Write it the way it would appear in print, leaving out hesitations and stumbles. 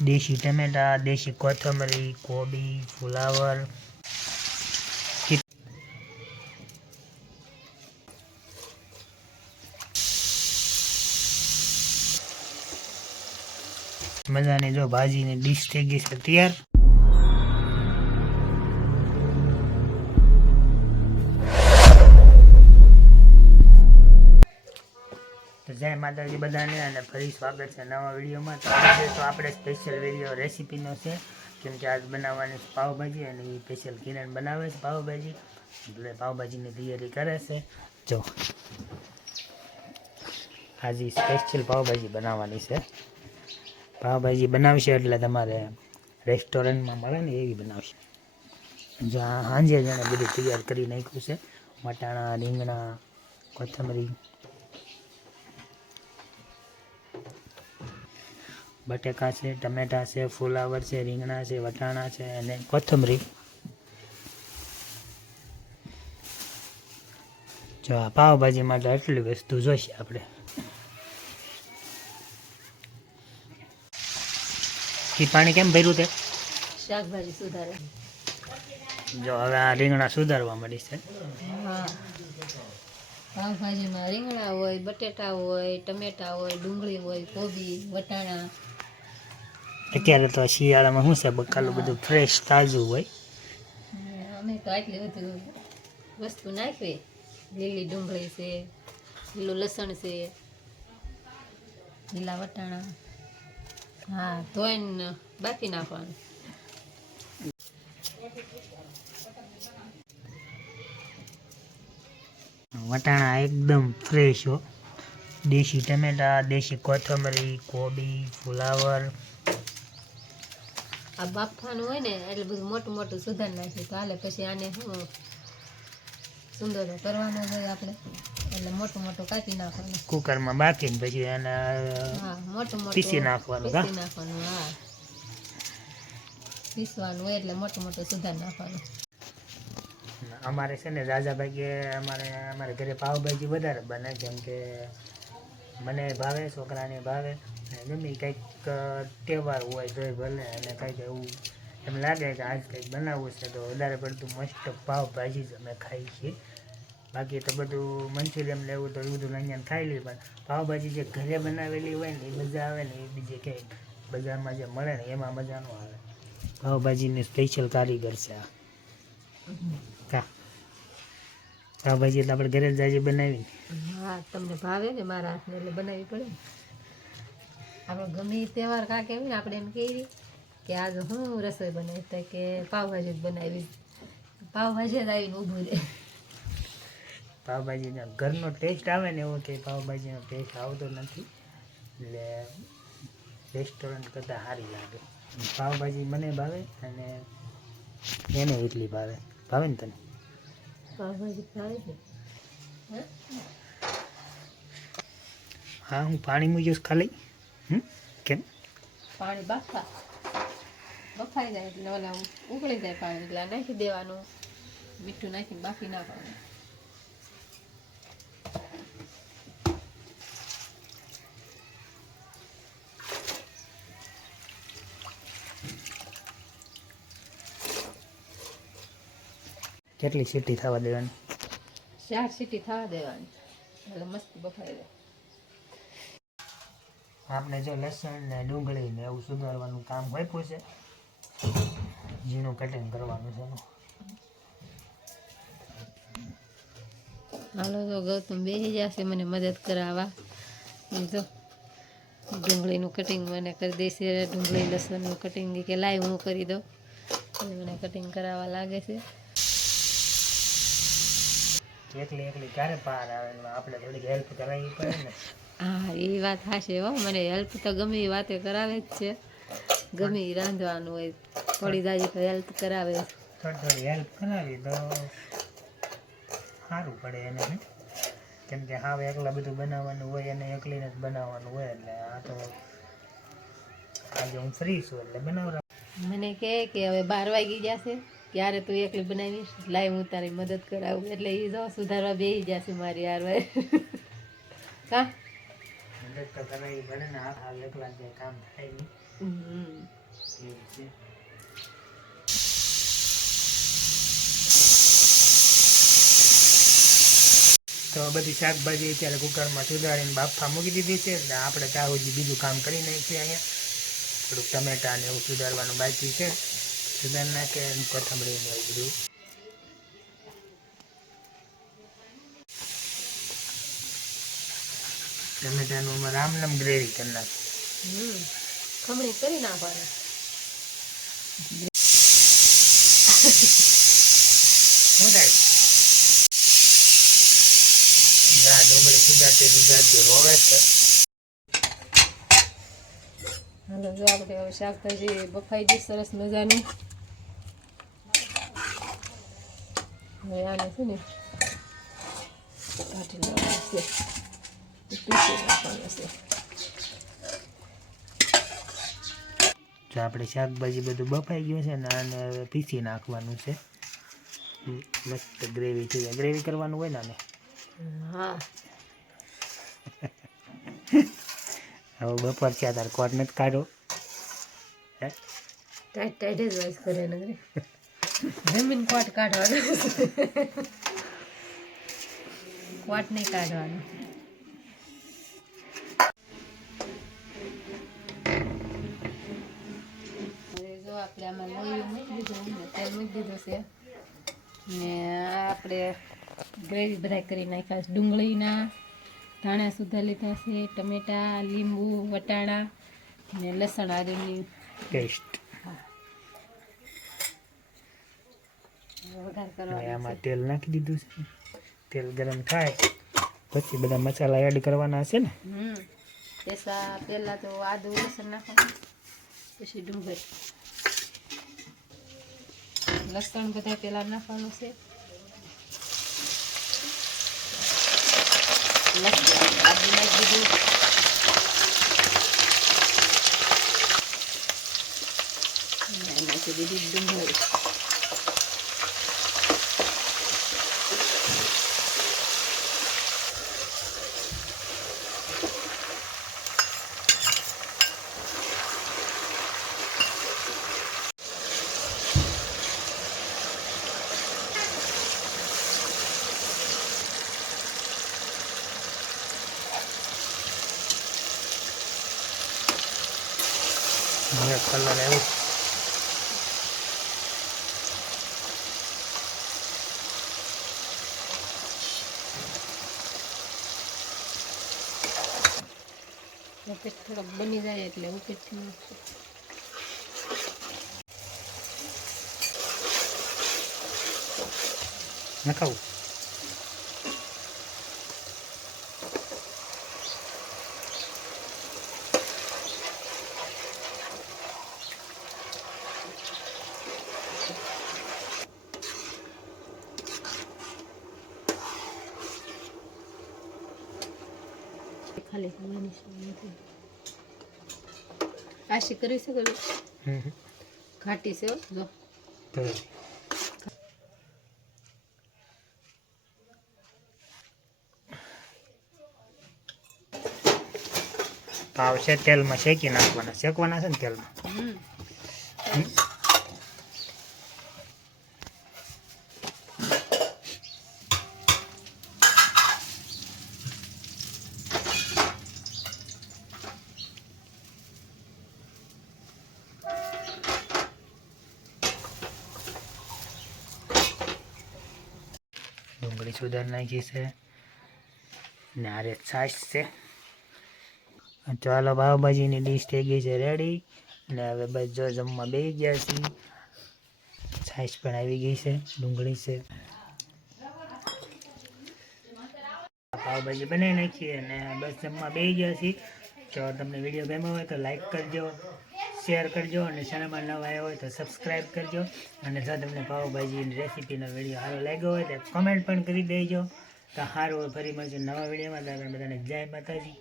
देशी टमेटा, देशी कोथमरी, कोबी, फ्लावर। मजानी जो भाजी ने डिश थी गई है तैयार। तो जय माताजी बधाने अने फरी स्वागत है नवा विडियो में। तो आज तो આપણે સ્પેશિયલ વિડિયો રેસીપીનો છે, કેમ કે આજ બનાવવાની પાવભાજી અને એ સ્પેશિયલ કિરણ બનાવે છે પાવભાજી, એટલે પાવભાજીની તૈયારી કરે છે। જો આજે સ્પેશિયલ પાવભાજી બનાવવાની છે। પાવભાજી બનાવશે એટલે તમારે રેસ્ટોરન્ટમાં મળે ને એવી બનાવશે। જો હાંજે જણે બધું તૈયાર કરી નાખ્યું છે, વટાણા, રીંગણા, કોથમરી, बटेका है, टमेटा है, फ्लावर है, रींगणा है, वटाणा है अने कोथमरी। जो आ पावभाजी माटे आटली वस्तु जोईशे आपणे। ई पाणी केम भर्યું ते? શાકભાજી સુધારે। जो हवे आ રીંગણા સુધારવા મળી છે। હા, પાવભાજીમાં રીંગણા હોય, બટેટા હોય, ટમેટા હોય, ડુંગળી હોય, કોબી, વટાણા। અત્યારે તો શિયાળામાં શું છે, બકાલું બધું ફ્રેશ તાજું હોય। અમે તો આટલી બધું વસ્તુ નાખવી। લીલી ડુંગળી છે, લીલું લસણ છે, લીલા વટાણા। હા, ધોઈને બાફી નાખવાનું। वटाणा एकदम फ्रेश हो, देशी टमेटा, देशी कोथमरी, कोबी, फ्लावर। આ બાફવાનું હોય ને એટલે બધું મોટું મોટું સુધારી નાખીએ તો હાલે। પછી આને શું સુંદર કરવાનો હોય આપણે, એટલે મોટું મોટું કાપી નાખવાનું કુકરમાં બાફીને પછી એને હા મોટું મોટું પીસી નાખવાનું। પીસી નાખવાનું। હા, પીસવાનું હોય એટલે મોટું મોટું સુધારી નાખવાનું। અમારે છે ને રાજા ભાગે અમારે ઘરે પાવભાજી વધારે બને, કેમ કે મને ભાવે, છોકરાને ભાવે, ગમે કંઈક તહેવાર હોય તોય ભલે, અને કંઈક એવું એમ લાગે કે આજ કંઈક બનાવવું છે તો વધારે પડતું મસ્ત પાવભાજી જ અમે ખાઈ છીએ। બાકી તો બધું મંચુરિયન લેવું તો એ બધું અહીંયા ખાઈ લઈએ, પણ પાવભાજી જે ઘરે બનાવેલી હોય ને એ મજા આવે ને, એ બીજે કંઈક બજારમાં જે મળે ને એમાં મજા ન આવે। પાવભાજીની સ્પેશિયલ કારીગર છે આ। કા પાવભાજી એટલે આપણે ઘરે જ આજે બનાવી। હા, તમને ભાવે ને મારા હાથને એટલે બનાવવી પડે ને। આપણે ગમે એ તહેવાર કાંક એવી ને આપણે એમ કહીએ કે આજ હું રસોઈ બનાવી, તો કે પાવભાજી જ બનાવી। પાવભાજી જ આવીને ઊભું રહે। પાવભાજીનો ઘરનો ટેસ્ટ આવે ને એવો કે પાવભાજીનો ટેસ્ટ આવતો નથી, એટલે રેસ્ટોરન્ટ કરતાં સારી લાગે। પાવભાજી મને ભાવે અને એને એટલી ભાવે। ભાવે ને તને? પાવભાજી ભાવે છે। હા, હું પાણી મૂક્યું ખાલી। કેમ? પાણી બફાઈ જાય એટલે ઓલા ઉકળી જાય પાણી, એટલે નાખી દેવાનું, મીઠું નાખીને બાફી નાખવાનું। કેટલી સીટી થવા દેવાની? 4 સીટી થવા દેવાની એટલે મસ્ત બફાઈ જાય। આપણે જો લસણ ને ડુંગળી ને એવું સુધારવાનું કામ હોય છે, ઝીણું કટિંગ કરવાનું છે એનું। હાલો તો ગૌતમ બેસી જશે મને મદદ કરાવવા। જો ડુંગળીનું કટિંગ મને કરી દેશે, ડુંગળી લસણનું કટિંગ કે લાઈવ હું કરી દઉં, અને મને કટિંગ કરાવવા લાગે છે। એકલી ક્યારે પાર આવે, આપણે થોડીક હેલ્પ કરાવવી પડે ને। હા, એ વાત હાશે હો, મને હેલ્પ તો ગમે એ વાતે કરાવે જ છે। ગમે એ રાંધવાનું હોય થોડી દાજી તો હેલ્પ કરાવે। થોડી હેલ્પ કરાવી તો સારું પડે એને, કેમ કે હા એકલા બધું બનાવવાનું હોય અને એકલીને જ બનાવવાનું હોય, એટલે આ તો આજે હું ફ્રી છું એટલે બનાવરા। મને કહે કે હવે 12 વાગી જશે ત્યારે તું એકલી બનાવીશ, લાઈ હું તારી મદદ કરાવું, એટલે એ જો સુધારવા બેસી જશે મારી હારવાર। કા મદદ તો કરાવી પડે ને, આ એકલા જે કામ થાય નહીં। બધી શાકભાજી અત્યારે કુકરમાં સુધારીને બાફા મૂકી દીધી છે. એટલે આપણે ત્યાં સુધી બીજું કામ કરી નાખીએ. અહીંયા થોડુંક ટમેટા ને એવું સુધારવાનું બાકી છે. સુધાર નાખે કોથમરી ને એવું બધું. ટમેટાનું અમે રામ નામ ગ્રેવી કરી નાખી. ખમણી કરી નાખવાનું. શું થાય? ડુંગળી સુધારતી રોવે છે. હાલો જો આપણે હવે શાકભાજી બફાઈ ગઈ સરસ મજાની. હવે આને છે ને કાઢી લેવાનું છે, પીસી નાખવાનું છે. જો આપણે શાકભાજી બધું બફાઈ ગયું છે ને આને હવે પીસી નાખવાનું છે. મસ્ત ગ્રેવી થઈ જાય. ગ્રેવી કરવાનું હોય ને આને. હા હવે બપોર છે તાર કોટ નથી કાઢો. હે ટાઈટ ટાઈટ જ વાઇસ કરે ને જમીન કોટ કાઢવાનો, કોટ નહીં કાઢવાનો. હવે જો આપણે આમાં લોહી મૂકી દીધું ને તેલ મૂકી દીધું છે ને આપણે ગ્રેવી બધા કરી નાખ્યા છે. ડુંગળીના ધાણા સુધા લીધા છે, ટમેટા, લીંબુ, વટાણા ને લસણ આદુની ટેસ્ટ. વઘાર કરવાનો આમાં છે. તેલ નાખી દીધું છે. તેલ ગરમ થાય પછી બધા મસાલા એડ કરવાના છે ને. પહેલા તો આદુ લસણ નાખવાનું, પછી ડુંગળી લસણ બધા પહેલા નાખવાનું છે. લસણ આદુ નાખી દીધું. નાખી દીધી ડુંગળી. હવે કલર આવ્યો. ઉપેટ થોડોક બની જાય એટલે ઉપેટથી નખાવું. ખાલી ખાવાની છે. આશી કરી શકો ઘાટી છે જો. પાવ છે તેલમાં શેકી નાખવાના. શેકવાના છે ને તેલમાં. ડુંગળી સુધાર નાખી છે ને આરે છાશ છે. ચાલો પાવભાજીની ડીશ થઈ ગઈ છે રેડી. ને હવે બસ જો જમવા બેસી ગયા છીએ. છાશ પણ આવી ગઈ છે, ડુંગળી છે. પાવભાજી બનાવી નાખીએ અને બસ જમવા બેસી ગયા છીએ. જો તમને વિડીયો ગમ્યો હોય તો લાઈક કરજો, શેર કરજો અને ચેનલમાં નવા આવ્યા હોય તો સબસ્ક્રાઈબ કરજો. અને જો તમને પાવભાજીની રેસીપીનો વિડીયો સારો લાગ્યો હોય તો કમેન્ટ પણ કરી દેજો. તો સારું ફરી મળશે નવા વિડીયોમાં. તો બધાને જય માતાજી.